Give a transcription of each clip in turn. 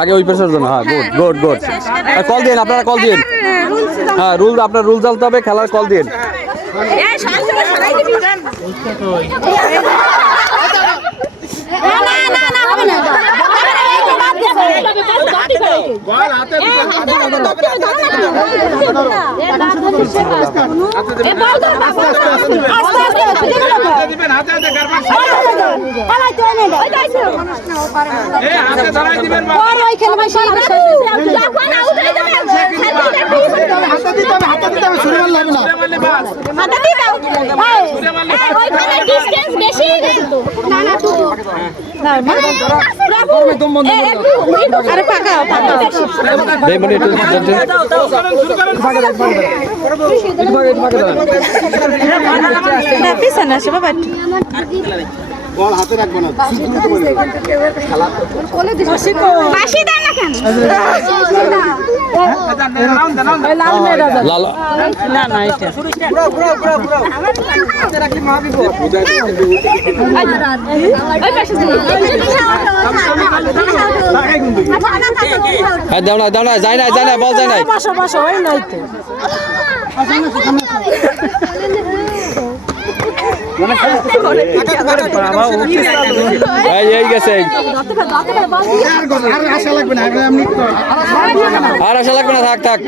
আগে ওই পেশার জন্য। হ্যাঁ, গুড গুড গুড। কল দিন, আপনারা কল দিন। হ্যাঁ, আপনার রুল জানতে হবে, খেলার কল দিন। বল হাতে রাখবো না। দাও না, যায় না, বল যায় না। এই গেছে, আর আশা লাগবে না, থাক।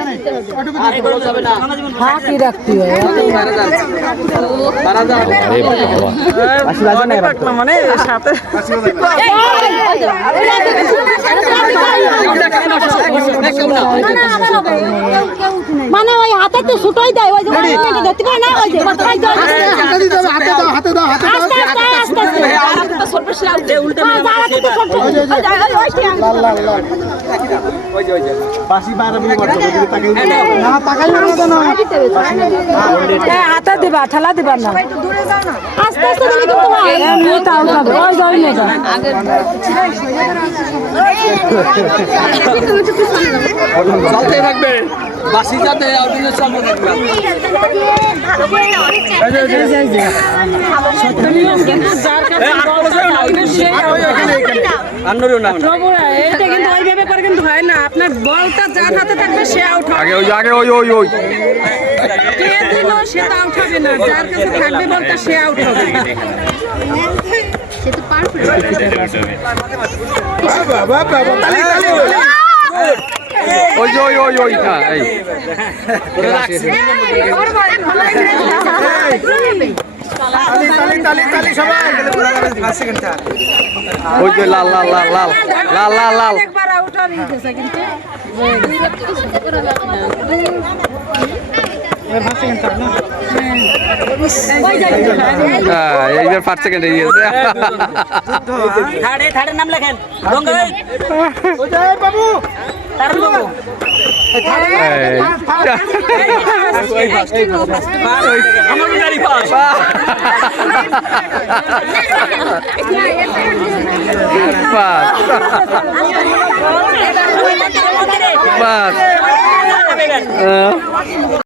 মানে ওই হাতে তো ছুটোই দেয়, ওই যে দেখতে পায় না, ওই যে হাতে দিবা, ঠেলা দিবা না, আস্তে আস্তে চলতে থাকবে। বাসি যাতে হয় না, আপনার বলটা যার হাতে থাকবে সে আউট হবে। আগে ওই কে দিল সে তো আউট হবে না, যার কাছে থাকবে বলটা সে আউট হবে। সে তো পারফেক্ট। ওই হ্যাঁ, এই ওই যে লাল একবার আউট হয়ে গেছে কিন্তু এইবার 5 সেকেন্ড হয়ে গেছে। থার্ডের নাম লেখেন বাবু। বাস